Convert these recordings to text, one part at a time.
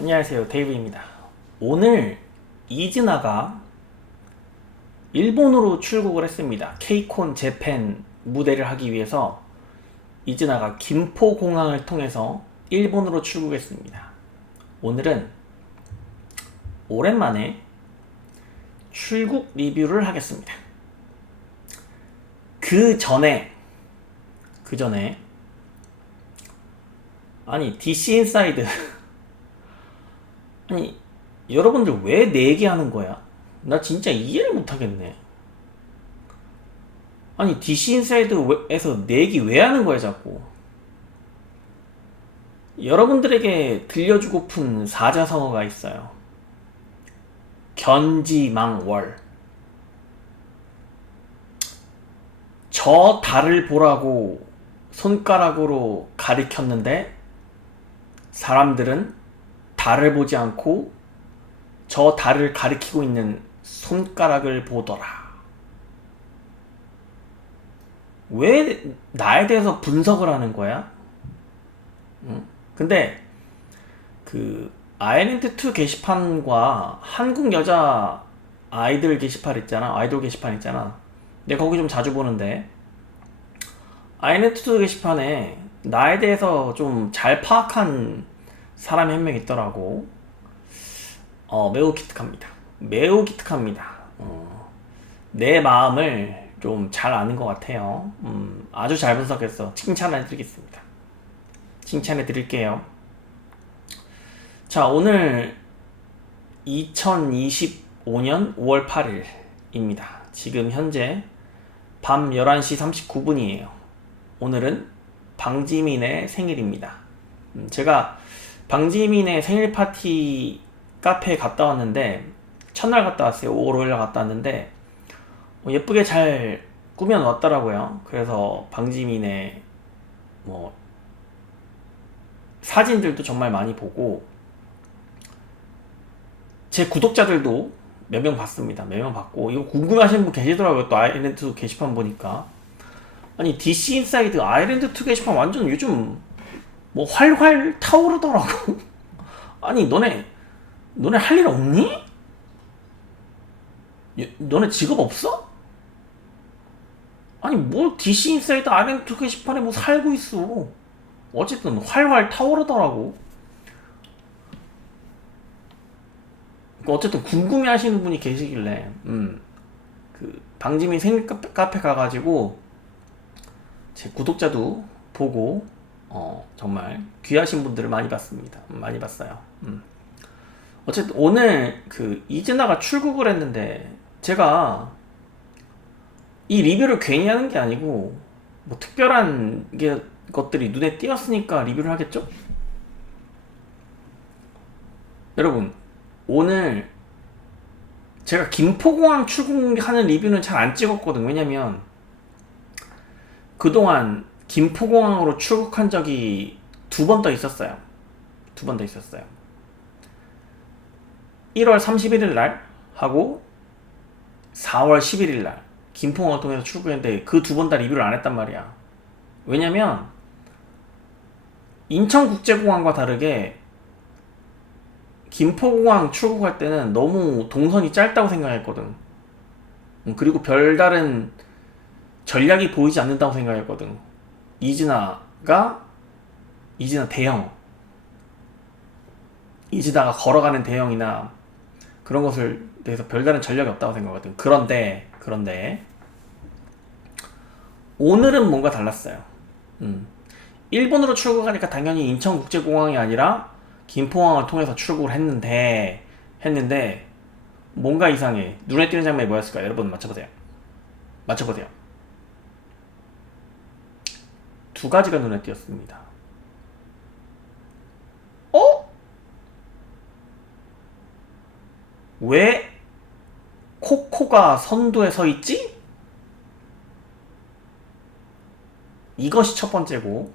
안녕하세요, 데이브입니다. 오늘 이즈나가 일본으로 출국을 했습니다. 케이콘 재팬 무대를 하기 위해서 이즈나가 김포공항을 통해서 일본으로 출국했습니다. 오늘은 오랜만에 출국 리뷰를 하겠습니다. 그 전에 아니 DC 인사이드 아니 여러분들 왜 내 얘기하는 거야? 나 진짜 이해를 못하겠네. 아니 DC 인사이드에서 내 얘기 왜 하는 거야 자꾸? 여러분들에게 들려주고픈 사자성어가 있어요. 견지망월. 저 달을 보라고 손가락으로 가리켰는데 사람들은 달을 보지 않고 저 달을 가리키고 있는 손가락을 보더라. 왜 나에 대해서 분석을 하는 거야? 응? 근데 그 아이랜드2 게시판과 한국 여자 아이돌 게시판 있잖아. 내가 거기 좀 자주 보는데 아이랜드2 게시판에 나에 대해서 좀 잘 파악한 사람이 한 명 있더라고. 매우 기특합니다. 매우 기특합니다. 내 마음을 좀 잘 아는 것 같아요. 아주 잘 분석했어. 칭찬해드리겠습니다. 칭찬해드릴게요. 자, 오늘 2025년 5월 8일입니다. 지금 현재 밤 11시 39분이에요. 오늘은 방지민의 생일입니다. 제가 방지민의 생일 파티 카페에 갔다 왔는데 첫날 갔다 왔어요. 5월 5일 갔다 왔는데 예쁘게 잘 꾸며 놨더라고요. 그래서 방지민의 뭐 사진들도 정말 많이 보고 제 구독자들도 몇 명 봤습니다. 몇 명 봤고 이거 궁금해하시는 분 계시더라고요. 또 아일랜드2 게시판 보니까 아니 DC 인사이드 아일랜드2 게시판 완전 요즘 뭐 활활 타오르더라고. 아니 너네 할 일 없니? 너네 직업 없어? 아니 뭐 DC 인사이드 아일랜드2 게시판에 뭐 살고 있어. 어쨌든 활활 타오르더라고. 어쨌든 궁금해하시는 분이 계시길래 그 방지민 생일 카페 가가지고 제 구독자도 보고 정말 귀하신 분들을 많이 봤습니다. 많이 봤어요. 어쨌든 오늘 그 이즈나가 출국을 했는데 제가 이 리뷰를 괜히 하는 게 아니고 뭐 특별한 것들이 눈에 띄었으니까 리뷰를 하겠죠? 여러분 오늘 제가 김포공항 출국하는 리뷰는 잘 안 찍었거든. 왜냐면 그동안 김포공항으로 출국한 적이 두 번 더 있었어요. 1월 31일 날 하고 4월 11일 날 김포공항을 통해서 출국했는데 그 두 번 다 리뷰를 안 했단 말이야. 왜냐면 인천국제공항과 다르게 김포공항 출국할 때는 너무 동선이 짧다고 생각했거든. 그리고 별다른 전략이 보이지 않는다고 생각했거든. 이즈나가 이즈나가 걸어가는 대형이나 그런 것을 대해서 별다른 전략이 없다고 생각하거든. 그런데 오늘은 뭔가 달랐어요. 일본으로 출국하니까 당연히 인천국제공항이 아니라 김포공항을 통해서 출국을 했는데 뭔가 이상해. 눈에 띄는 장면이 뭐였을까요? 여러분 맞춰보세요. 두 가지가 눈에 띄었습니다. 왜 코코가 선두에 서 있지? 이것이 첫 번째고,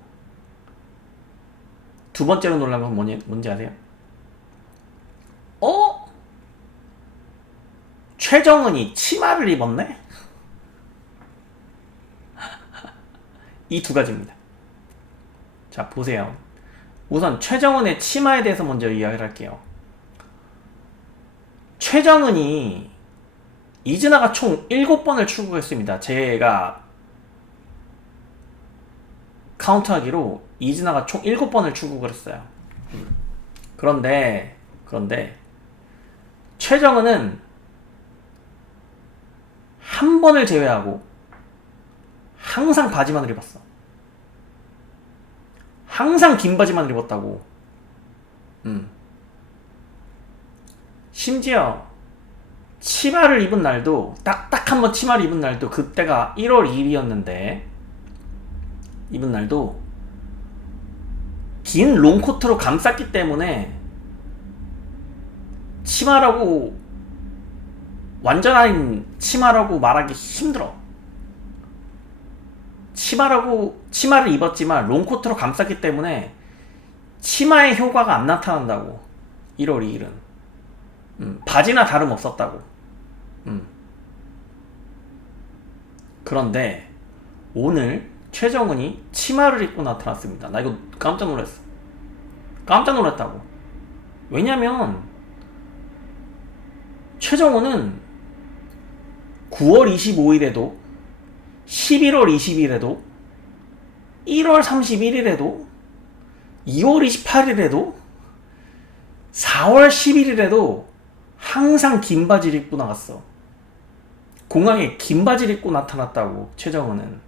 두 번째로 놀란 건 뭔지 아세요? 최정은이 치마를 입었네? 이 두 가지입니다. 자, 보세요. 우선 최정은의 치마에 대해서 먼저 이야기를 할게요. 최정은이 이즈나가 총 7번을 출국했습니다. 제가 카운트하기로 이즈나가 총 7번을 출국을 했어요. 그런데 최정은은 한 번을 제외하고 항상 바지만을 입었어. 항상 긴 바지만을 입었다고. 심지어 치마를 입은 날도 딱 한 번 치마를 입은 날도 그때가 1월 2일이었는데 입은 날도 긴 롱코트로 감쌌기 때문에 치마라고 완전한 치마라고 말하기 힘들어. 치마를 입었지만 롱코트로 감쌌기 때문에 치마의 효과가 안 나타난다고. 1월 2일은 바지나 다름없었다고. 그런데 오늘 최정은이 치마를 입고 나타났습니다. 나 이거 깜짝 놀랐어. 깜짝 놀랐다고. 왜냐면 최정은은 9월 25일에도 11월 20일에도 1월 31일에도 2월 28일에도 4월 11일에도 항상 긴 바지를 입고 나갔어. 공항에 긴 바지를 입고 나타났다고. 최정은은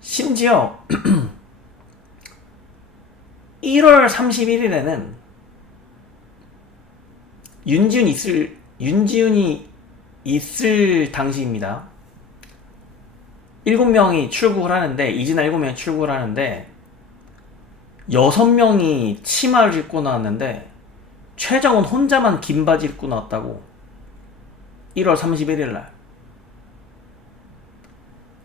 심지어 1월 31일에는 윤지훈이 있을 당시입니다. 7명이 출국을 하는데, 이진아 7명이 출국을 하는데 6명이 치마를 입고 나왔는데 최정은 혼자만 긴 바지 입고 나왔다고. 1월 31일 날.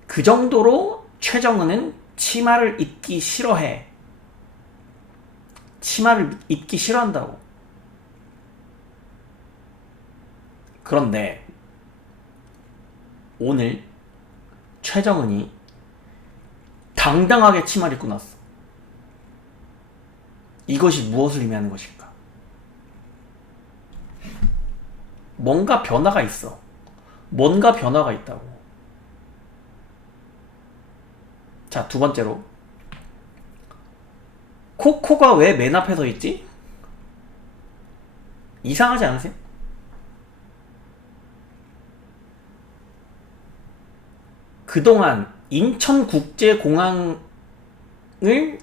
그 정도로 최정은은 치마를 입기 싫어해. 치마를 입기 싫어한다고. 그런데 오늘 최정은이 당당하게 치마를 입고 났어. 이것이 무엇을 의미하는 것일까? 뭔가 변화가 있어. 뭔가 변화가 있다고. 자, 두 번째로, 코코가 왜 맨 앞에 서 있지? 이상하지 않으세요? 그동안 인천국제공항을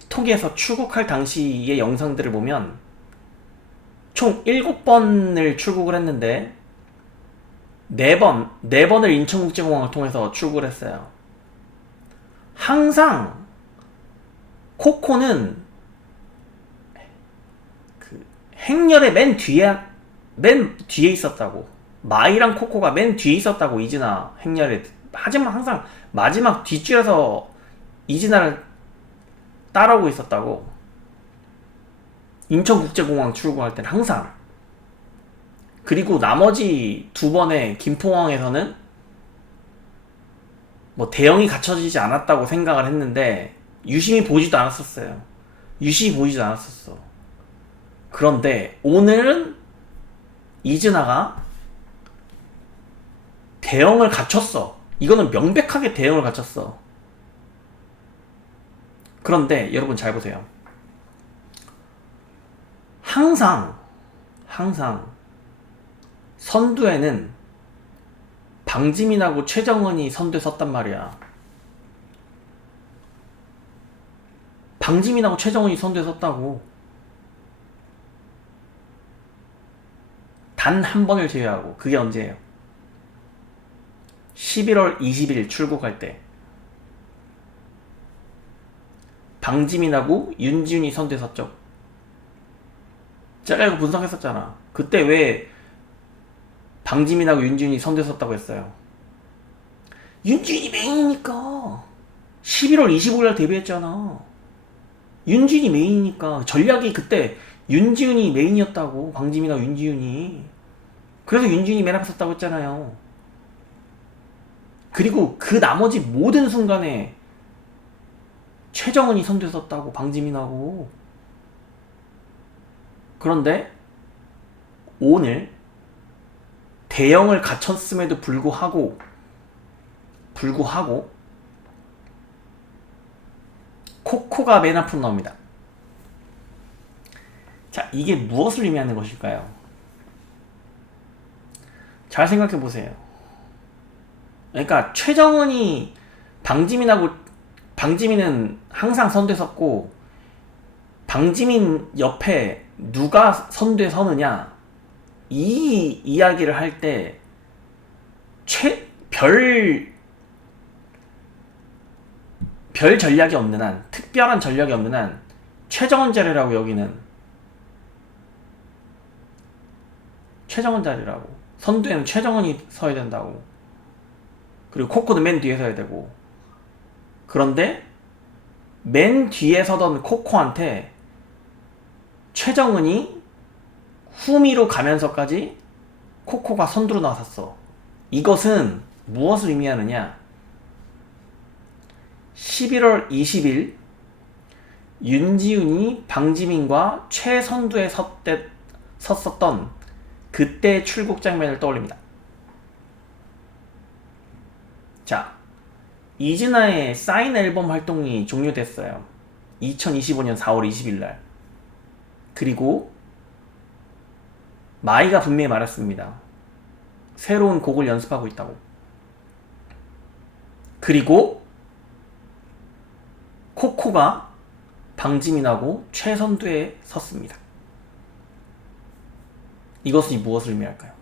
통해서 출국할 당시의 영상들을 보면 총 7번을 출국을 했는데 4번을 인천국제공항을 통해서 출국을 했어요. 항상 코코는 그 행렬의 맨 뒤에 있었다고. 마이랑 코코가 맨 뒤에 있었다고. 이진아 행렬에. 하지만 항상 마지막 뒷줄에서 이진아를 따라오고 있었다고. 인천국제공항 출국할 때는 항상. 그리고 나머지 2번의 김포항에서는 뭐 대형이 갖춰지지 않았다고 생각을 했는데 유심히 보지도 않았었어요. 그런데 오늘은 이진아가 대형을 갖췄어. 이거는 명백하게 대형을 갖췄어. 그런데 여러분 잘 보세요. 항상 선두에는 방지민하고 최정은이 선두에 섰단 말이야. 방지민하고 최정은이 선두에 섰다고. 단 한 번을 제외하고. 그게 언제예요? 11월 20일 출국할 때 방지민하고 윤지훈이 선두에 섰죠. 제가 이거 분석했었잖아. 그때 왜 방지민하고 윤지훈이 선두에 섰다고 했어요? 윤지훈이 메인이니까. 11월 25일 데뷔했잖아. 윤지훈이 메인이니까. 전략이 그때 윤지훈이 메인이었다고. 방지민하고 윤지훈이. 그래서 윤지훈이 맨 앞에 섰다고 했잖아요. 그리고 그 나머지 모든 순간에 최정은이 선두에 섰다고, 방지민하고. 그런데 오늘 대형을 갖췄음에도 불구하고 코코가 맨 앞으로 나옵니다. 자, 이게 무엇을 의미하는 것일까요? 잘 생각해 보세요. 그러니까 최정은이 방지민은 항상 선두에 섰고, 방지민 옆에 누가 선두에 서느냐, 이 이야기를 할 때 별 전략이 없는 한, 특별한 전략이 없는 한 최정은 자리라고 여기는, 최정은 자리라고. 선두에는 최정은이 서야 된다고. 그리고 코코는 맨 뒤에 서야 되고. 그런데 맨 뒤에 서던 코코한테 최정은이 후미로 가면서까지 코코가 선두로 나섰어. 이것은 무엇을 의미하느냐? 11월 20일 윤지훈이 방지민과 최선두에 섰었던 그때 출국 장면을 떠올립니다. 자, 이진아의 사인 앨범 활동이 종료됐어요. 2025년 4월 20일 날. 그리고 마이가 분명히 말했습니다. 새로운 곡을 연습하고 있다고. 그리고 코코가 방지민하고 최선두에 섰습니다. 이것이 무엇을 의미할까요?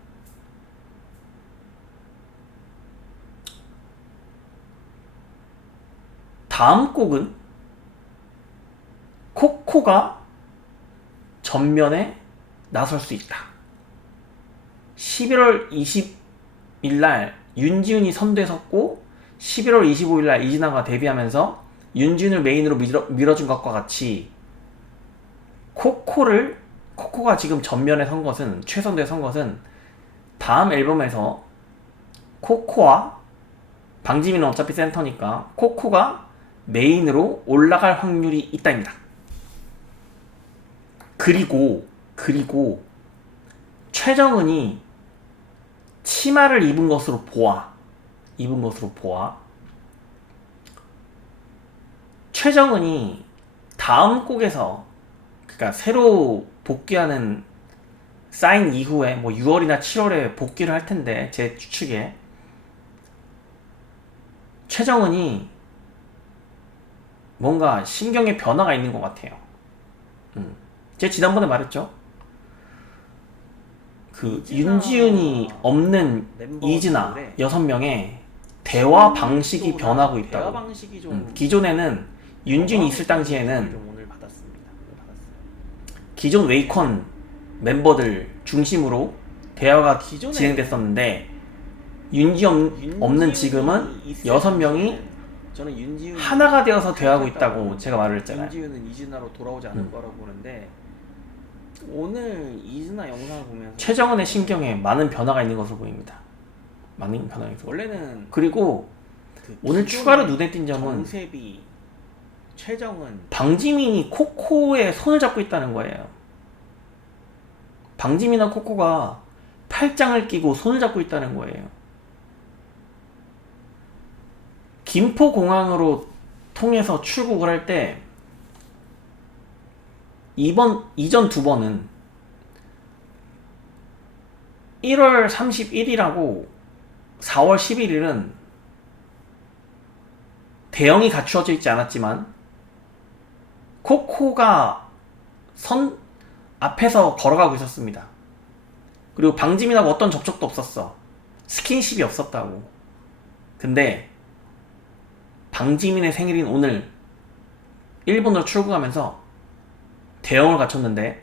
다음 곡은 코코가 전면에 나설 수 있다. 11월 20일 날 윤지훈이 선두에 섰고 11월 25일 날 이진아가 데뷔하면서 윤지훈을 메인으로 밀어준 것과 같이 코코가 지금 전면에 선 것은, 최선두에 선 것은 다음 앨범에서 코코와 방지민은 어차피 센터니까 코코가 메인으로 올라갈 확률이 있다입니다. 그리고 최정은이 치마를 입은 것으로 보아 최정은이 다음 곡에서, 그러니까 새로 복귀하는 사인 이후에 뭐 6월이나 7월에 복귀를 할 텐데, 제 추측에 최정은이 뭔가 심경의 변화가 있는 것 같아요. 제가 지난번에 말했죠. 그 윤지훈이 없는 이진아 6명의 대화 방식이 변하고 있다고. 기존에는 윤지훈이 있을 당시에는 기존 웨이콘 멤버들 중심으로 대화가 진행됐었는데, 윤지훈 없는 지금은 6명이 하나가 되어서 대화하고 있다고 제가 말을 했잖아요. 윤지훈은 이진아로 돌아오지 않을 거라고 보는데, 오늘 이진아 영상을 보면서 최정은의 심경에 많은 변화가 있는 것으로 보입니다. 많은 변화가 있어. 원래는 그리고 오늘 추가로 눈에 띈 점은 정세비, 최정은, 방지민이 코코의 손을 잡고 있다는 거예요. 방지민과 코코가 팔짱을 끼고 손을 잡고 있다는 거예요. 김포공항으로 통해서 출국을 할 때 이전 두 번은 1월 31일하고 4월 11일은 대형이 갖추어져 있지 않았지만 코코가 선 앞에서 걸어가고 있었습니다. 그리고 방지민하고 어떤 접촉도 없었어. 스킨십이 없었다고. 근데 방지민의 생일인 오늘 일본으로 출국하면서 대형을 갖췄는데,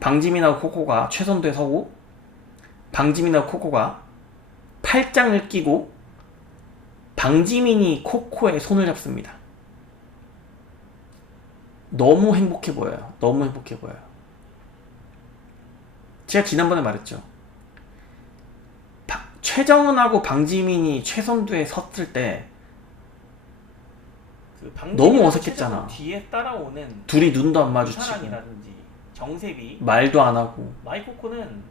방지민하고 코코가 최선두에 서고 방지민하고 코코가 팔짱을 끼고 방지민이 코코의 손을 잡습니다. 너무 행복해 보여요. 너무 행복해 보여요. 제가 지난번에 말했죠. 최정은하고 방지민이 최선두에 섰을 때 그 너무 어색했잖아. 뒤에 따라오는 둘이 눈도 안 마주치고 사랑이라든지 정세비, 말도 안 하고 마이코코는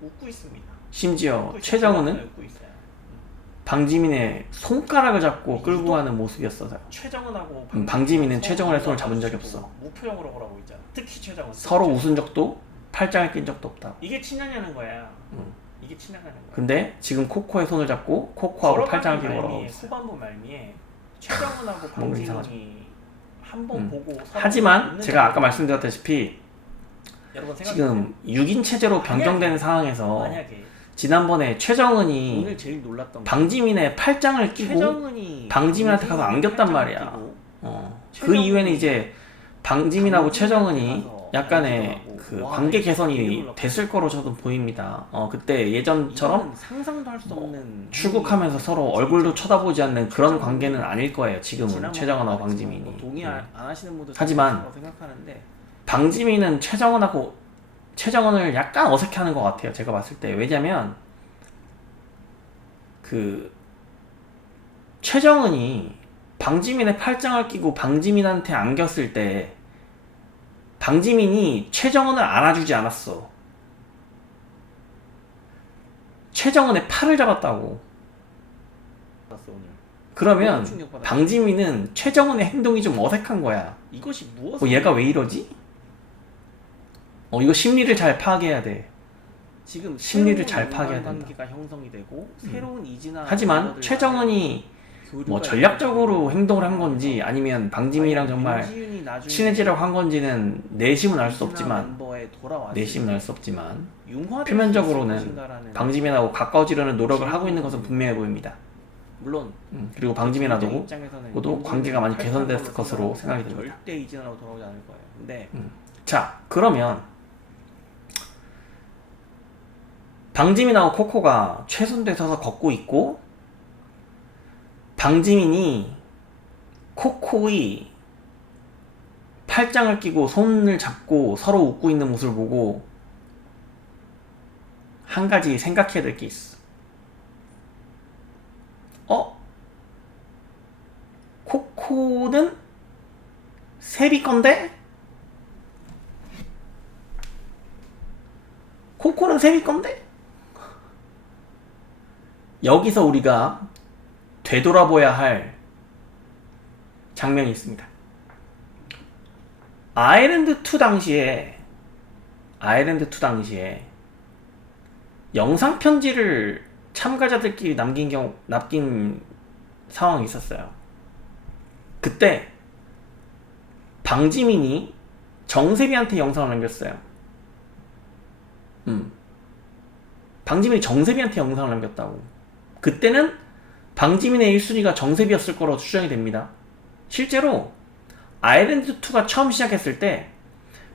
웃고 있습니다. 심지어 웃고 있어요. 최정우는 웃고 있어요. 방지민의 손가락을 잡고 끌고 가는 모습이었어요. 최정은하고 방지민은 최정은의 손을 잡은 적이 없어. 무표정으로 보라고 있잖아. 특히 최정은 서로 웃은 적도 팔짱을 낀 적도 없다. 이게 친하냐는 거야. 이게 친하냐는 거야. 근데 지금 코코의 손을 잡고 코코하고 팔짱을 끼고 오라고 있어. 후반부 말미에 최정은하고 뭔가 이상하죠. 방지민이 한번 보고 하지만 제가 아까 말씀드렸다시피 여러분 지금 6인 체제로 변경되는 상황에서 만약에 지난번에 최정은이 오늘 제일 놀랐던 방지민의 팔짱을 끼고 최정은이 방지민한테 가서 안겼단 말이야. 그 이후에는 이제 방지민하고 최정은이 약간의 그 관계 개선이 됐을 거로 저도 보입니다. 그때 예전처럼 상상도 할 수 없는 출국하면서 서로 얼굴도 쳐다보지 않는 그런 관계는 아닐 거예요. 지금은 최정은하고 방지민이. 동의 안 하시는 분도 하지만 생각하는데 방지민은 최정은을 약간 어색해하는 것 같아요. 제가 봤을 때. 왜냐면 그 최정은이 방지민의 팔짱을 끼고 방지민한테 안겼을 때 방지민이 최정은을 안아주지 않았어. 최정은의 팔을 잡았다고. 그러면 방지민은 최정은의 행동이 좀 어색한 거야. 이것이 무엇? 얘가 왜 이러지? 이거 심리를 잘 파악해야 돼. 지금 심리를 잘 파악해야 된다. 관계가 형성이 되고 새로운 이진아. 하지만 최정은이 뭐 전략적으로 행동을 한 건지 아니면 방지민이랑 정말 친해지려고 한 건지는 내심은 알 수 없지만 표면적으로는 방지민하고 가까워지려는 노력을 하고 있는 것은 분명해 보입니다. 물론 그리고 방지민하고도 관계가 많이 개선됐을 것으로 생각이 듭니다. 절대 이진아로 돌아오지 않을 거예요. 근데 자, 그러면 방지민하고 코코가 최선대 서서 걷고 있고 방지민이 코코의 팔짱을 끼고 손을 잡고 서로 웃고 있는 모습을 보고 한 가지 생각해야 될 게 있어. 코코는 세비 건데? 코코는 세비 건데? 여기서 우리가 되돌아봐야 할 장면이 있습니다. 아일랜드2 당시에 영상 편지를 참가자들끼리 남긴 상황이 있었어요. 그때 방지민이 정세비한테 영상을 남겼어요. 방지민이 정세비한테 영상을 남겼다고. 그때는 방지민의 1순위가 정세비였을 거로 추정이 됩니다. 실제로 아일랜드2가 처음 시작했을 때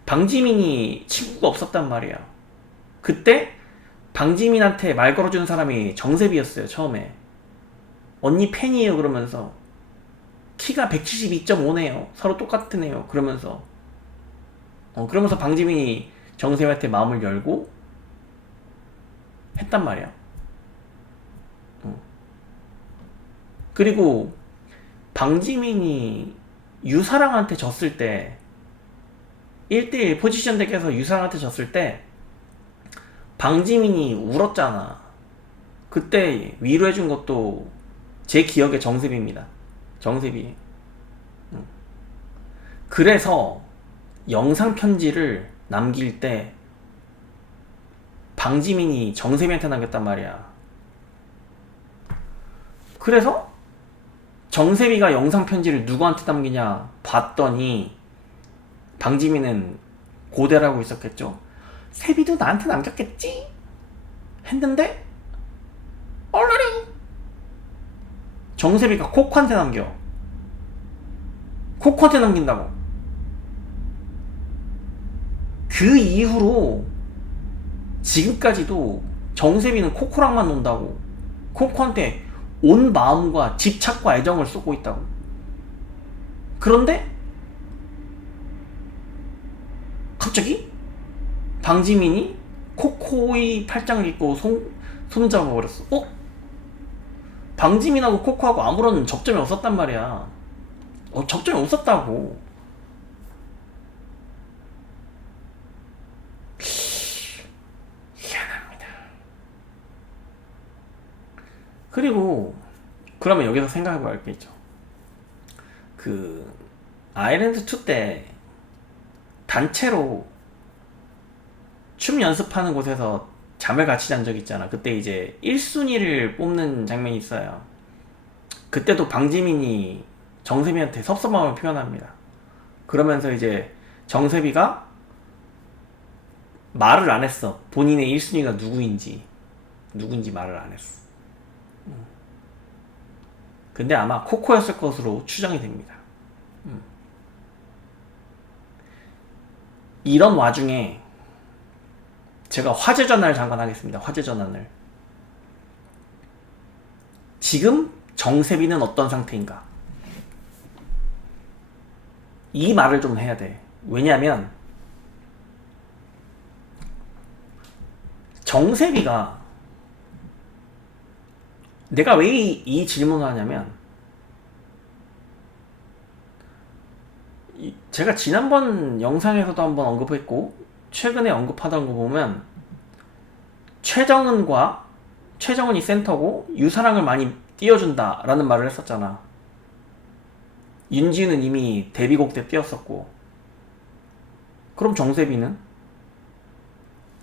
방지민이 친구가 없었단 말이야. 그때 방지민한테 말 걸어주는 사람이 정세비였어요. 처음에 언니 팬이에요 그러면서 키가 172.5네요 서로 똑같으네요 그러면서 방지민이 정세비한테 마음을 열고 했단 말이야. 그리고 방지민이 유사랑한테 졌을 때 1대1 포지션 덱에서 유사랑한테 졌을 때 방지민이 울었잖아. 그때 위로해준 것도 제 기억에 정세비입니다. 정세비. 그래서 영상 편지를 남길 때 방지민이 정세비한테 남겼단 말이야. 그래서 정세비가 영상 편지를 누구한테 남기냐 봤더니 방지민은 고대를 하고 있었겠죠. 세비도 나한테 남겼겠지? 했는데 얼른 정세비가 코코한테 남겨. 코코한테 남긴다고. 그 이후로 지금까지도 정세비는 코코랑만 논다고. 코코한테 온 마음과 집착과 애정을 쏟고 있다고. 그런데 갑자기 방지민이 코코의 팔짱을 입고 손 잡아버렸어. 방지민하고 코코하고 아무런 접점이 없었단 말이야. 접점이 없었다고. 희한합니다. 그리고 그러면 여기서 생각해봐야 할 게 있죠. 그 아일랜드 2 때 단체로 춤 연습하는 곳에서 잠을 같이 잔 적 있잖아. 그때 이제 1순위를 뽑는 장면이 있어요. 그때도 방지민이 정세비한테 섭섭함을 표현합니다. 그러면서 이제 정세비가 말을 안 했어. 본인의 1순위가 누군지 말을 안 했어. 근데 아마 코코였을 것으로 추정이 됩니다. 이런 와중에 제가 화제 전환을 잠깐 하겠습니다. 화제 전환을. 지금 정세비는 어떤 상태인가? 이 말을 좀 해야 돼. 왜냐면 정세비가, 내가 왜 이 질문을 하냐면, 제가 지난번 영상에서도 한번 언급했고 최근에 언급하던 거 보면 최정은이 센터고 유사랑을 많이 띄워준다 라는 말을 했었잖아. 윤지우는 이미 데뷔곡 때 띄웠었고. 그럼 정세비는?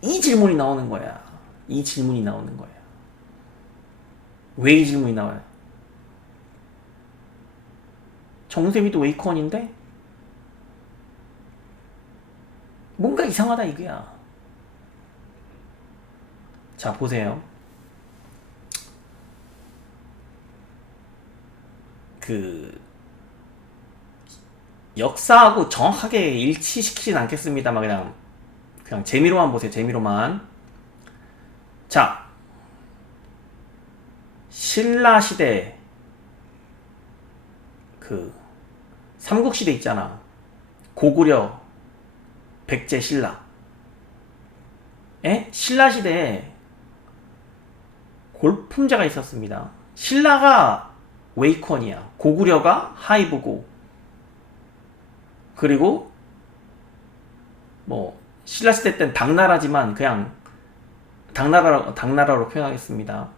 이 질문이 나오는 거야. 이 질문이 나오는 거야. 왜 이 질문이 나와요? 정세비도 웨이크원인데 뭔가 이상하다 이거야. 자, 보세요. 그 역사하고 정확하게 일치시키진 않겠습니다만 그냥 재미로만 보세요. 재미로만. 자, 신라 시대, 그 삼국시대 있잖아. 고구려, 백제, 신라. 신라 시대에 골품제가 있었습니다. 신라가 웨이콘이야. 고구려가 하이브고. 그리고 뭐 신라 시대 땐 당나라지만 그냥 당나라로 표현하겠습니다.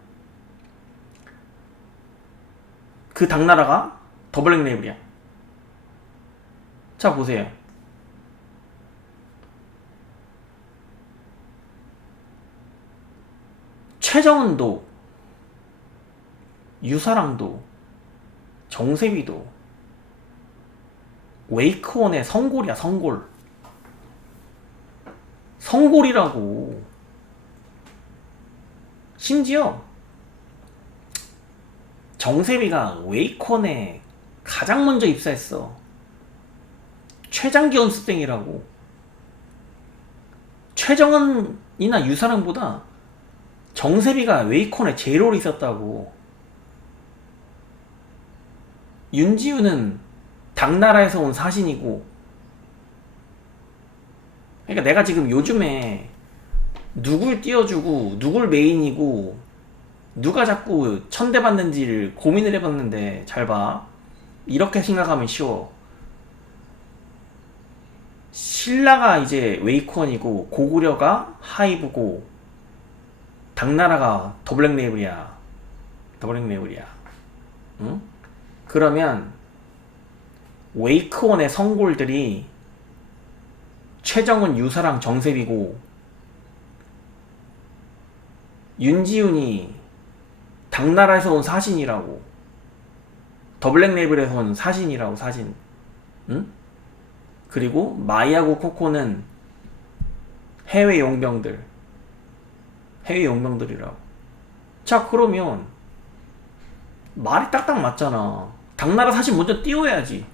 그 당나라가 더블랙 레이블이야. 자, 보세요. 최정은도, 유사랑도, 정세비도 웨이크원의 성골이야. 성골이라고. 심지어 정세비가 웨이콘에 가장 먼저 입사했어. 최장기 연습생이라고. 최정은이나 유사랑보다 정세비가 웨이콘에 제일 오래 있었다고. 윤지우는 당나라에서 온 사신이고. 그러니까 내가 지금 요즘에 누굴 띄워주고 누굴 메인이고 누가 자꾸 천대받는지를 고민을 해봤는데, 잘 봐. 이렇게 생각하면 쉬워. 신라가 이제 웨이콘이고 고구려가 하이브고 당나라가 더블랙 레이블이야. 응? 그러면 웨이크원의 성골들이 최정은, 유사랑, 정세비고 윤지훈이 당나라에서 온 사신이라고. 더블랙 레이블에서 온 사신이라고. 사신. 응? 그리고 마이하고 코코는 해외 용병들이라고. 자, 그러면 말이 딱딱 맞잖아. 당나라 사신 먼저 띄워야지.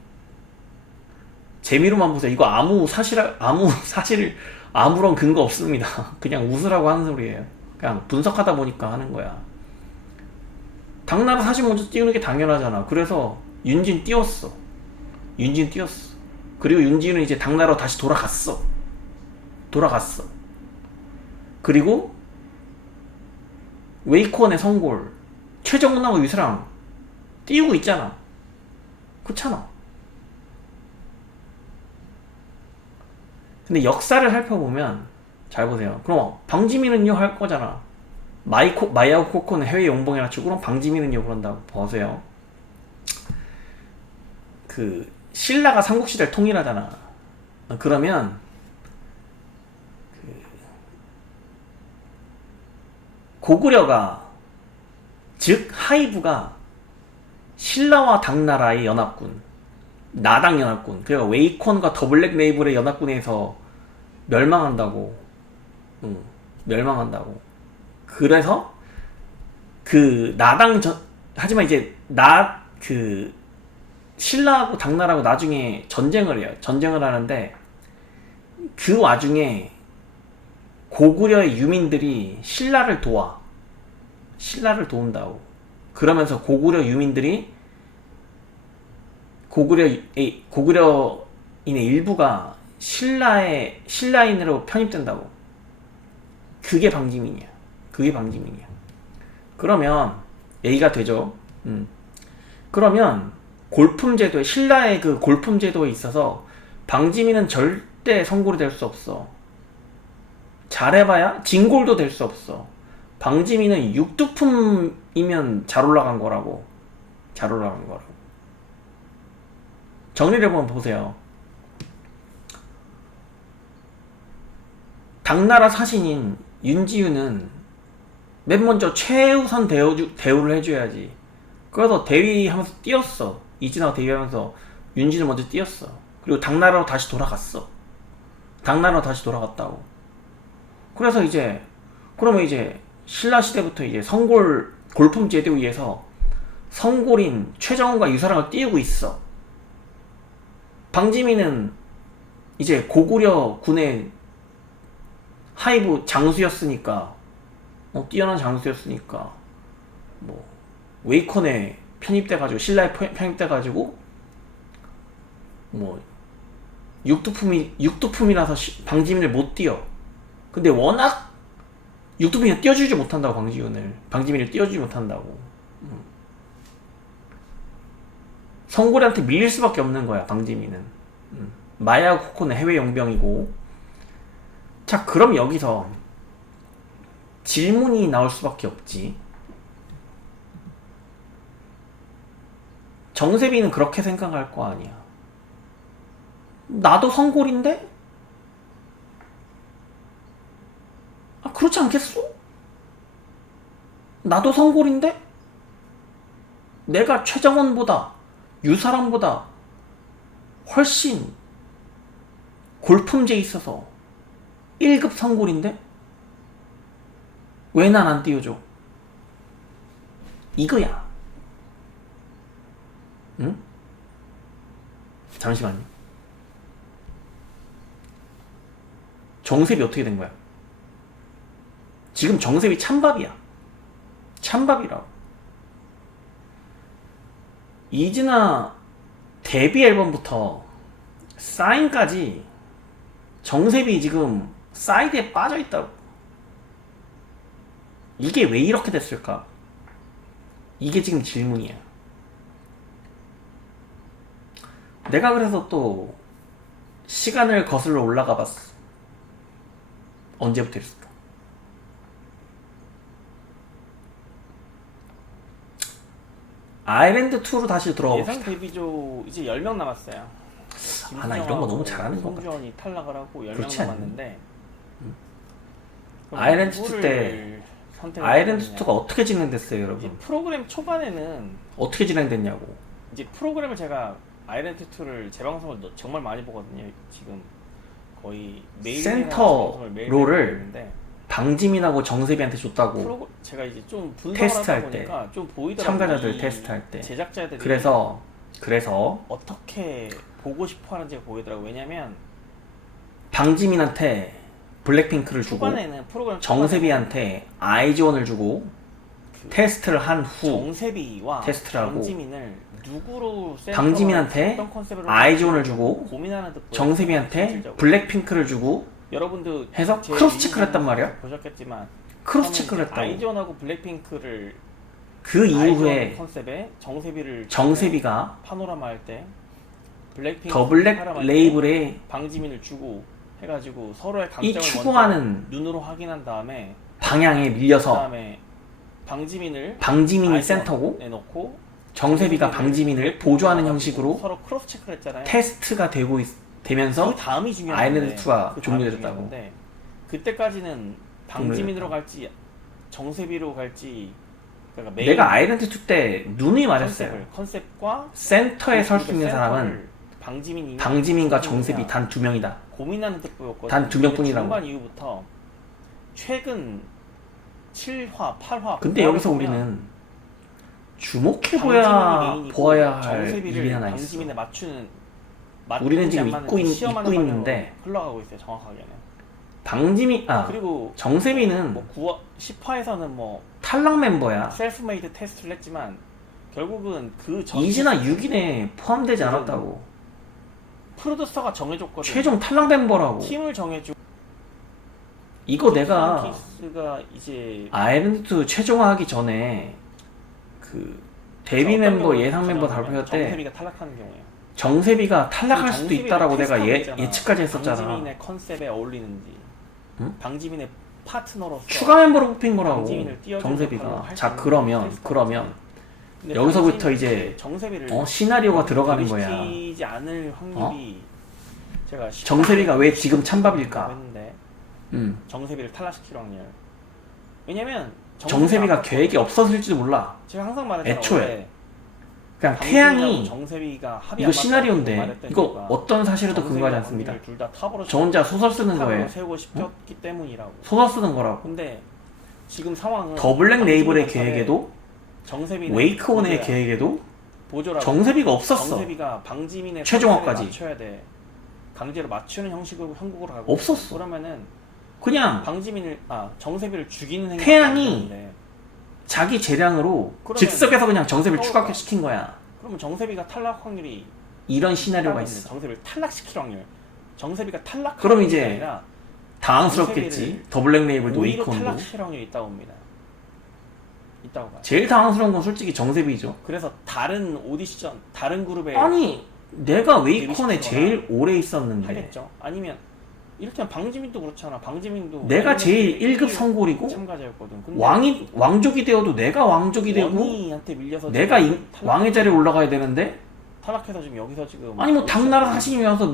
재미로만 보세요. 이거 아무 사실 아무런 근거 없습니다. 그냥 웃으라고 하는 소리예요. 그냥 분석하다 보니까 하는 거야. 당나라 사신 먼저 띄우는 게 당연하잖아. 그래서 윤진 띄웠어. 그리고 윤진은 이제 당나라로 다시 돌아갔어. 그리고 웨이콘의 성골 최정훈하고 유사랑 띄우고 있잖아. 그렇잖아. 근데 역사를 살펴보면 잘 보세요. 그럼 방지민은요 할 거잖아. 마이하고 코코는 해외 용봉이라 치고 그럼 방지민은요 그런다고 보세요. 그 신라가 삼국시대를 통일하잖아. 그러면 그 고구려가 즉 하이부가 신라와 당나라의 연합군 나당 연합군 그러니까 웨이콘과 더블랙 레이블의 연합군에서 멸망한다고. 멸망한다고. 그래서 그 하지만 이제 신라하고 당나라하고 나중에 전쟁을 해요. 전쟁을 하는데 그 와중에 고구려의 유민들이 신라를 도운다고. 그러면서 고구려 유민들이 고구려인의 일부가 신라인으로 편입된다고. 그게 방지민이야. 그러면 얘기가 되죠. 그러면 신라의 그 골품 제도에 있어서 방지민은 절대 성골이 될 수 없어. 잘해봐야 진골도 될 수 없어. 방지민은 육두품이면 잘 올라간 거라고. 정리를 해보면 보세요. 당나라 사신인 윤지유는 맨 먼저 최우선 대우를 해줘야지. 그래서 대위하면서 뛰었어. 이진하고 대위하면서 윤진을 먼저 뛰었어. 그리고 당나라로 다시 돌아갔다고. 그래서 그러면 신라 시대부터 골품 제도에 의해서 성골인 최정원과 유사랑을 띄우고 있어. 방지민은 고구려 군의 하이브 장수였으니까, 뛰어난 장수였으니까, 웨이컨에 편입돼가지고, 신라에 편입돼가지고, 육두품이라서 방지민을 못 띄워. 근데 워낙 육두품이 띄워주지 못한다고, 방지민을 띄워주지 못한다고. 성골이한테 밀릴 수밖에 없는 거야, 방지민은. 마야 코코는 해외 용병이고. 자, 그럼 여기서 질문이 나올 수밖에 없지. 정세비는 그렇게 생각할 거 아니야. 나도 성골인데? 그렇지 않겠어? 나도 성골인데? 내가 최정원보다, 유사람보다 훨씬 골품제에 있어서 1급 성골인데? 왜 난 안 띄워줘? 이거야. 응? 잠시만요. 정세비 어떻게 된 거야? 지금 정세비 찬밥이야. 찬밥이라고. 이진아 데뷔 앨범부터 사인까지 정세비 지금 사이드에 빠져있다고. 이게 왜 이렇게 됐을까? 이게 지금 질문이야. 내가 그래서 또 시간을 거슬러 올라가 봤어. 언제부터 했을까? 아일랜드2로 다시 들어가봅시다. 예상 데뷔조 이제 10명 남았어요. 나 이런 거 너무 잘하는 것 같아. 송주원이 탈락을 하고 10명 그렇지 않니? 남았는데 아일랜드2 때 아일랜드2가 어떻게 진행됐어요, 여러분? 프로그램 초반에는 어떻게 진행됐냐고. 이제 프로그램을 제가 아일랜드2를 재방송을 정말 많이 보거든요. 지금 거의 매일 센터 롤을 방지민하고 정세비한테 줬다고. 제가 이제 좀 분석을 테스트 하다 할 때, 보니까 좀 보이더라고요. 참가자들 테스트할 때. 제작자들이 그래서 어떻게 보고 싶어 하는지가 보이더라고요. 왜냐면 방지민한테 블랙핑크를 주고 초반에는 프로그램 정세비한테 아이즈원을 주고 테스트를 한 후 정세비와 테스트를 하고 방지민을 누구로 방지민한테 어떤 컨셉으로 아이즈원을 주고 고민하는 듯 보여요. 정세비한테 실질적으로. 블랙핑크를 주고 여러분도 해서 제 크로스 체크를 했단 리뷰 말이야. 보셨겠지만 크로스 체크를 했다고. 아이즈원하고 블랙핑크를 그 이후에 아이즈원 컨셉에 정세비를 정세비가 파노라마 할 때 블랙핑크 더블랙 파노라마 할 때 레이블에 방지민을 주고 해가지고 서로의 이 강점을 추구하는 먼저 눈으로 확인한 다음에 방향에 밀려서 그다음에 방지민을 방지민이 아이콘 센터고 내놓고 정세비가 방지민을 보조하는 형식으로 서로 크로스 체크를 했잖아요. 테스트가 되면서 그 다음이 중요한 아일랜드2가 그 다음이 종료됐다고. 중요한 건데 그때까지는 방지민으로 갈지 정세비로 갈지 그러니까 메인 내가 아일랜드2 때 누누이 말했어요. 컨셉과 센터에 설 수 있는 센터를 사람은 방지민이냐 방지민과 정세비냐 정세비 단 2명이다. 고민하는 듯보였거든. 단두 명뿐이라고. 중반 이후부터 최근 7화, 8화 근데 여기서 우리는 주목해봐야 보아야 할 일이 하나 있어. 방지민에 맞추는 우리는 지금 맞는지 잊고 시험하는 있는데 방향으로 흘러가고 있어요. 정확하게는. 그리고 정세비는 뭐 9화, 10화에서는 뭐 탈락 멤버야. 셀프메이드 테스트를 했지만 결국은 그 이즈나 6인에 포함되지 않았다고. 프로듀서가 정해줬거든. 최종 탈락 멤버라고. 팀을 정해주고 이거 내가 케이스가 이제 아일랜드2 최종화하기 전에 그 데뷔 멤버 예상 멤버 발표할 때 정세비가 탈락하는 경우에요. 정세비가 탈락할 수도 정세비를 있다라고 내가 테스트하고 예측까지 있잖아. 했었잖아. 방지민의 컨셉에 어울리는지, 응? 방지민의 파트너로서 추가 멤버로 뽑힌 거라고 방지민을 띄워주는 역할을 정세비가. 할 자 수 있는 그러면 테스트가 근데 여기서부터 방지민 이제 정세비를 시나리오가 들어가는 거야. 데뷔시키지 않을 확률이 제가 정세비가 왜 지금 찬밥일까? 했는데 음. 정세비를 탈락시킬 확률. 왜냐면 정세비가 계획이 없었을지도 몰라. 제가 항상 말했잖아. 애초에. 원래 그냥 방지민하고 태양이 정세비가 합의 이거 안 시나리오인데 맞다고 이거 말했던 어떤 사실에도 이유가 근거하지 정세비와 않습니다. 방지민을 둘다 탑으로 저 혼자 소설 쓰는 탑으로 거에 세우고 싶었기 때문이라고. 소설 쓰는 거라고. 근데 지금 상황은 더 블랙 레이블의 방지민 계획에도 정세비는 웨이크온의 보조야. 계획에도 보조라고. 정세비가 없었어. 정세비가 방지민의 최종화까지. 컨셉에 맞춰야 돼. 강제로 맞추는 형식으로 형국을 하고 없었어. 그러면은 그냥 정세비를 죽이는 행위가 태양이 아니었는데 자기 재량으로 그러면 즉석에서 그냥 정세비를 그러니까. 추가시킨 거야. 그러면 정세비가 탈락 확률이 이런 시나리오가 따로 있는 있어. 정세비를 탈락시킬 확률. 정세비가 탈락 그럼 이제 아니라 당황스럽겠지. 더 블랙 레이블도 오히려 웨이크온도. 탈락시킬 확률이 있다고 봅니다. 있다고 봐요. 제일 당황스러운 건 솔직히 정세비죠. 그래서 다른 오디션, 다른 그룹에 아니 내가 웨이콘에 데뷔시키거나 제일 오래 있었는데 하겠죠. 아니면 이렇게 하면 방지민도 그렇잖아. 방지민도 내가 제일 아일랜드 1급 성골이고 참가자였거든. 근데 왕족이 되어도 내가 왕족이 되고 원희한테 밀려서 내가 지금 왕의 자리에 올라가야 되는데 탈락해서 지금 여기서 지금 아니 뭐 당나라 사신이 와서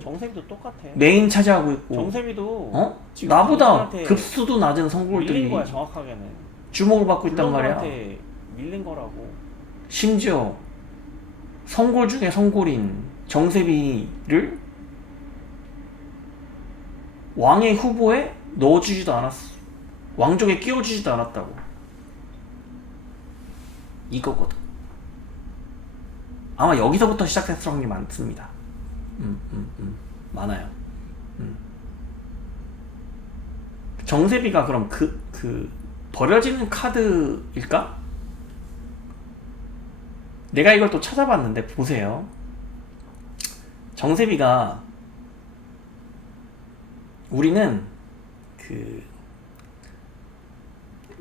정세비도 똑같아. 메인 차지하고 있고 정세비도 어? 지금 나보다 당신한테 급수도 낮은 밀린 성골들이 거야 정확하게는. 주목을 받고 있단 말이야. 블로그한테 밀린 거라고. 심지어 성골 중에 성골인 정세비를 왕의 후보에 넣어주지도 않았어. 왕족에 끼워주지도 않았다고. 이거거든. 아마 여기서부터 시작됐을 확률이 많습니다. 많아요. 정세비가 그럼 버려지는 카드일까? 내가 이걸 또 찾아봤는데 보세요. 정세비가 우리는 그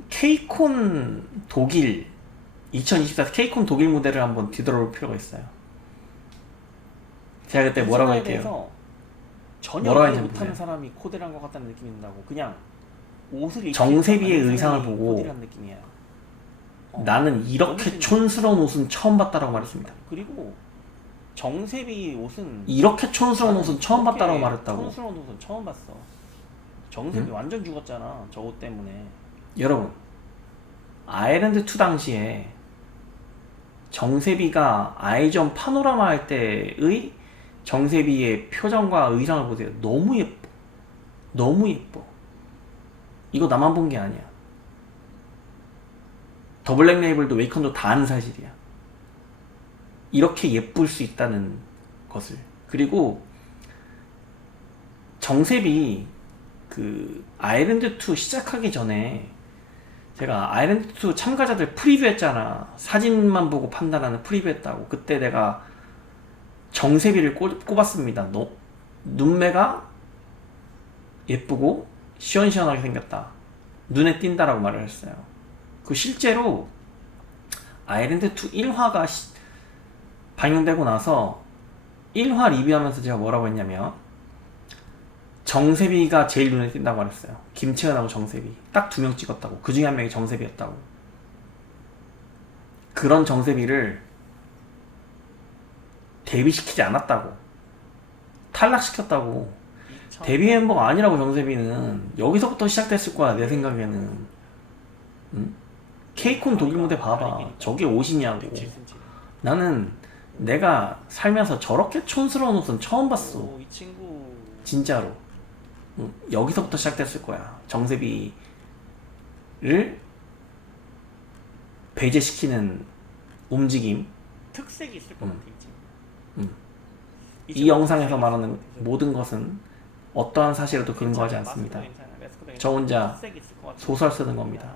케이콘 독일 2024 케이콘 독일 무대를 한번 뒤돌아볼 필요가 있어요. 제가 그때 뭐라고 할게요? 전혀 뭐라고 이해 했냐면 못하는 사람이 코디를 한 것 같다는 느낌이 든다고. 그냥 옷을 입지 정세비의 않은 의상을 사람이 보고 코디를 한 느낌이야. 나는 이렇게 너무 촌스러운 옷은 처음 봤다라고 말했습니다. 그리고 정세비 옷은 이렇게 촌스러운 옷은 처음 그렇게 봤다라고 말했다고. 촌스러운 옷은 처음 봤어. 정세비 응? 완전 죽었잖아. 저 옷 때문에. 여러분 아일랜드2 당시에 정세비가 아이전 파노라마 할 때의 정세비의 표정과 의상을 보세요. 너무 예뻐. 너무 예뻐. 이거 나만 본 게 아니야. 더 블랙 레이블도 웨이컨도 다 아는 사실이야. 이렇게 예쁠 수 있다는 것을. 그리고 정세비 아일랜드2 시작하기 전에 제가 아일랜드2 참가자들 프리뷰 했잖아. 사진만 보고 판단하는 프리뷰 했다고. 그때 내가 정세비를 꼽았습니다. 눈매가 예쁘고 시원시원하게 생겼다. 눈에 띈다라고 말을 했어요. 실제로 아일랜드2 1화가 방영되고 나서 1화 리뷰하면서 제가 뭐라고 했냐면 정세비가 제일 눈에 띈다고 말했어요. 김채은하고 정세비 딱 2명 찍었다고. 그 중에 한 명이 정세비였다고. 그런 정세비를 데뷔시키지 않았다고. 탈락시켰다고. 데뷔 멤버가 아니라고. 정세비는 여기서부터 시작됐을 거야 내 생각에는. 응? 케이콘 독일 무대 봐봐. 저게 옷이냐고. 나는 내가 살면서 저렇게 촌스러운 옷은 처음 봤어. 이 친구 진짜로. 응, 여기서부터 시작됐을 거야. 정세비를 배제시키는 움직임. 특색이 있을 것 같아 이 친구. 이 영상에서 말하는 모든 것은 어떠한 사실에도 근거하지 않습니다. 저 혼자 특색이 있을 것 같아. 소설 쓰는 겁니다.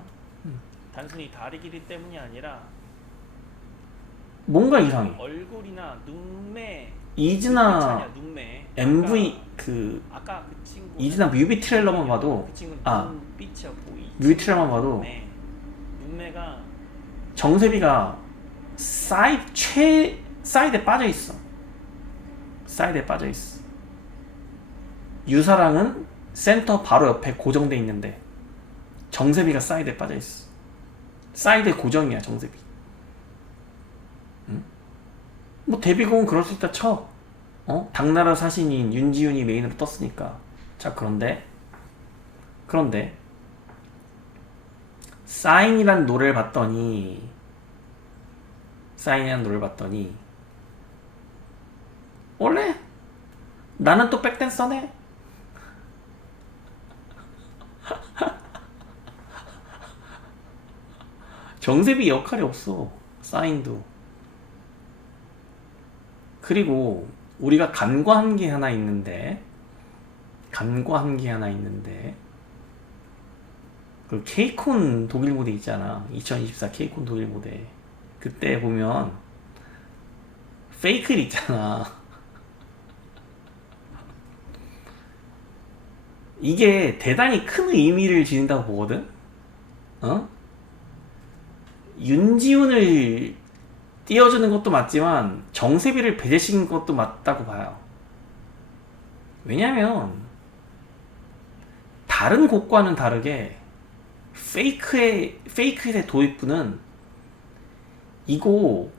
단순히 다리 길이 때문이 아니라 뭔가 이상해. 얼굴이나 눈매 이즈나 눈매 MV 그 아까 그 친구 이즈나 뮤비 트레일러만 봐도 그 친구 아, 눈빛이야 보이. 뮤비 트레일러만 봐도 눈매가 정세비가 사이드에 빠져 있어. 사이드에 빠져 있어. 유사랑은 센터 바로 옆에 고정돼 있는데 정세비가 사이드에 빠져 있어. 사이드에 고정이야 정세비. 응? 뭐 데뷔곡은 그럴 수 있다 쳐. 당나라 사신인 윤지윤이 메인으로 떴으니까. 자 그런데 사인이란 노래를 봤더니 원래 나는 또 백댄서네. 정세비 역할이 없어. 사인도. 그리고 우리가 간과한 게 하나 있는데 그 케이콘 독일 무대 있잖아. 2024 케이콘 독일 무대. 그때 보면 페이크일 있잖아. 이게 대단히 큰 의미를 지닌다고 보거든. 윤지훈을 띄워주는 것도 맞지만 정세비를 배제시킨 것도 맞다고 봐요. 왜냐면 다른 곡과는 다르게 페이크의 도입부는 이거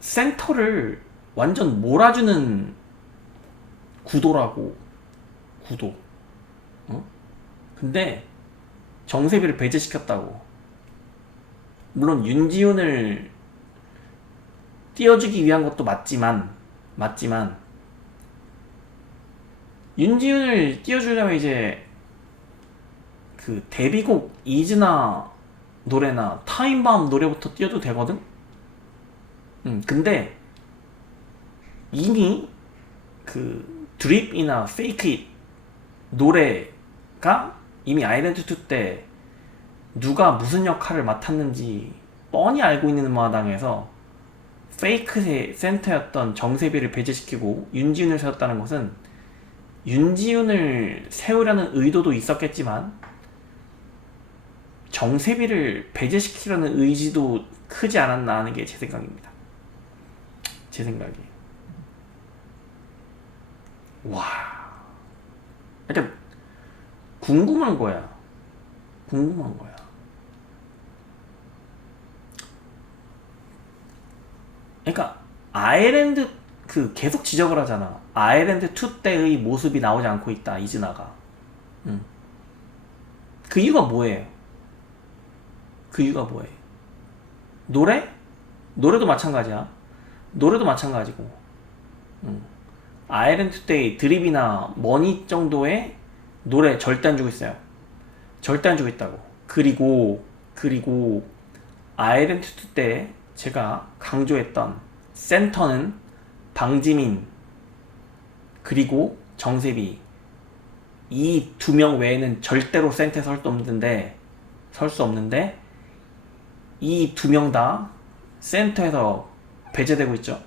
센터를 완전 몰아주는 구도라고. 구도. 근데 정세비를 배제시켰다고. 물론 윤지훈을 띄워주기 위한 것도 맞지만 윤지훈을 띄워주려면 이제 그 데뷔곡 이즈나 노래나 타임밤 노래부터 띄워도 되거든? 근데 이미 그 드립이나 페이크잇 노래가 이미 아이덴티 2 때 누가 무슨 역할을 맡았는지 뻔히 알고 있는 마당에서 페이크의 센터였던 정세비를 배제시키고 윤지훈을 세웠다는 것은 윤지훈을 세우려는 의도도 있었겠지만 정세비를 배제시키려는 의지도 크지 않았나 하는 게 제 생각입니다. 제 생각이. 와. 일단 궁금한 거야. 그러니까 아일랜드 그 계속 지적을 하잖아. 아일랜드 2 때의 모습이 나오지 않고 있다. 이즈나가. 그 이유가 뭐예요? 노래도 마찬가지야. 노래도 마찬가지고. 아일랜드 2 때의 드립이나 머니 정도의 노래 절대 안 주고 있어요. 절대 안 주고 있다고. 그리고 아일랜드 2 때 제가 강조했던 센터는 방지민 그리고 정세비 이 2명 외에는 절대로 센터에 설 수 없는데 이 2명 다 센터에서 배제되고 있죠.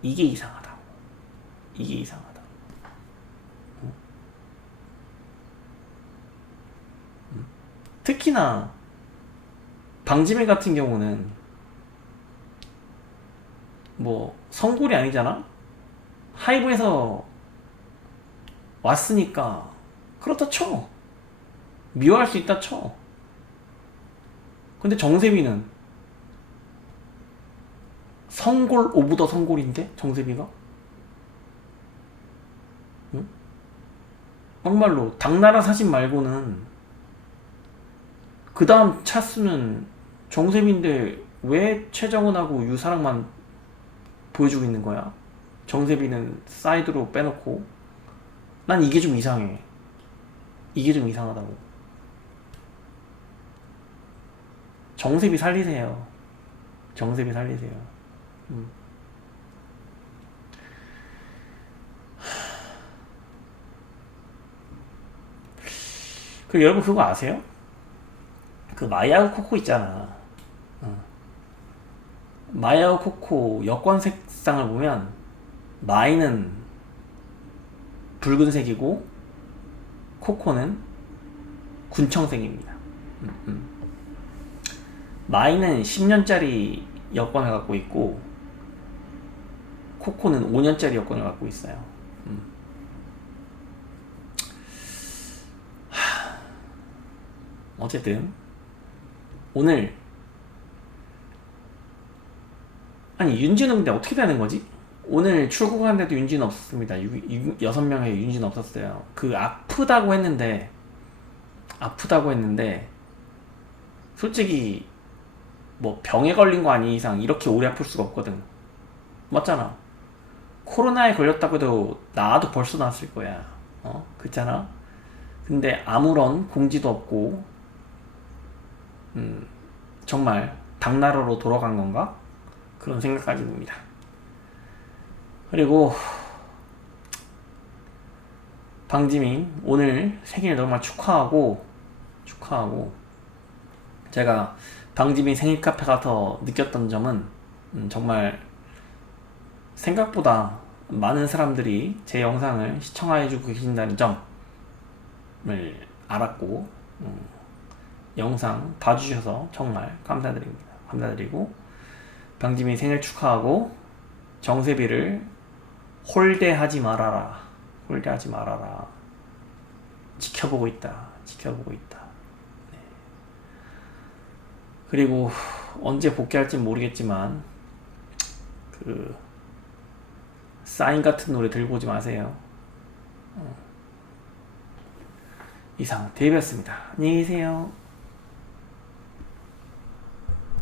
이게 이상하다. 특히나 방지민 같은 경우는 뭐 성골이 아니잖아. 하이브에서 왔으니까 그렇다 쳐. 미워할 수 있다 쳐. 근데 정세빈은 성골 오브 더 성골인데 정세빈가? 응? 정말로 당나라 사진 말고는 그 다음 차수는 정세빈인데 왜 최정은하고 유사랑만 보여주고 있는 거야? 정세빈은 사이드로 빼놓고. 난 이게 좀 이상해. 이게 좀 이상하다고. 정세빈 살리세요. 정세빈 살리세요. 그 여러분 그거 아세요? 그 마야흐 코코 있잖아. 마야흐 코코 여권 색상을 보면 마이는 붉은색이고 코코는 군청색입니다. 마이는 10년짜리 여권을 갖고 있고 코코는 5년짜리 여권을 갖고 있어요. 어쨌든 오늘 아니 윤진은 근데 어떻게 되는 거지? 오늘 출국하는데도 윤진 없었습니다. 6명의 윤진 없었어요. 그 아프다고 했는데 솔직히 뭐 병에 걸린 거 아닌 이상 이렇게 오래 아플 수가 없거든. 맞잖아. 코로나에 걸렸다고 해도 나도 벌써 나았을 거야. 그렇잖아. 근데 아무런 공지도 없고 정말 당나라로 돌아간 건가? 그런 생각까지 듭니다. 그리고 방지민 오늘 생일 정말 축하하고 제가 방지민 생일 카페 가서 느꼈던 점은 정말 생각보다 많은 사람들이 제 영상을 시청해주고 계신다는 점을 알았고 영상 봐주셔서 정말 감사드립니다. 감사드리고 방지민 생일 축하하고 정세비를 홀대하지 말아라. 지켜보고 있다. 네. 그리고 언제 복귀할지 모르겠지만 그 사인 같은 노래 들고 오지 마세요. 이상 데이비였습니다. 안녕히 계세요.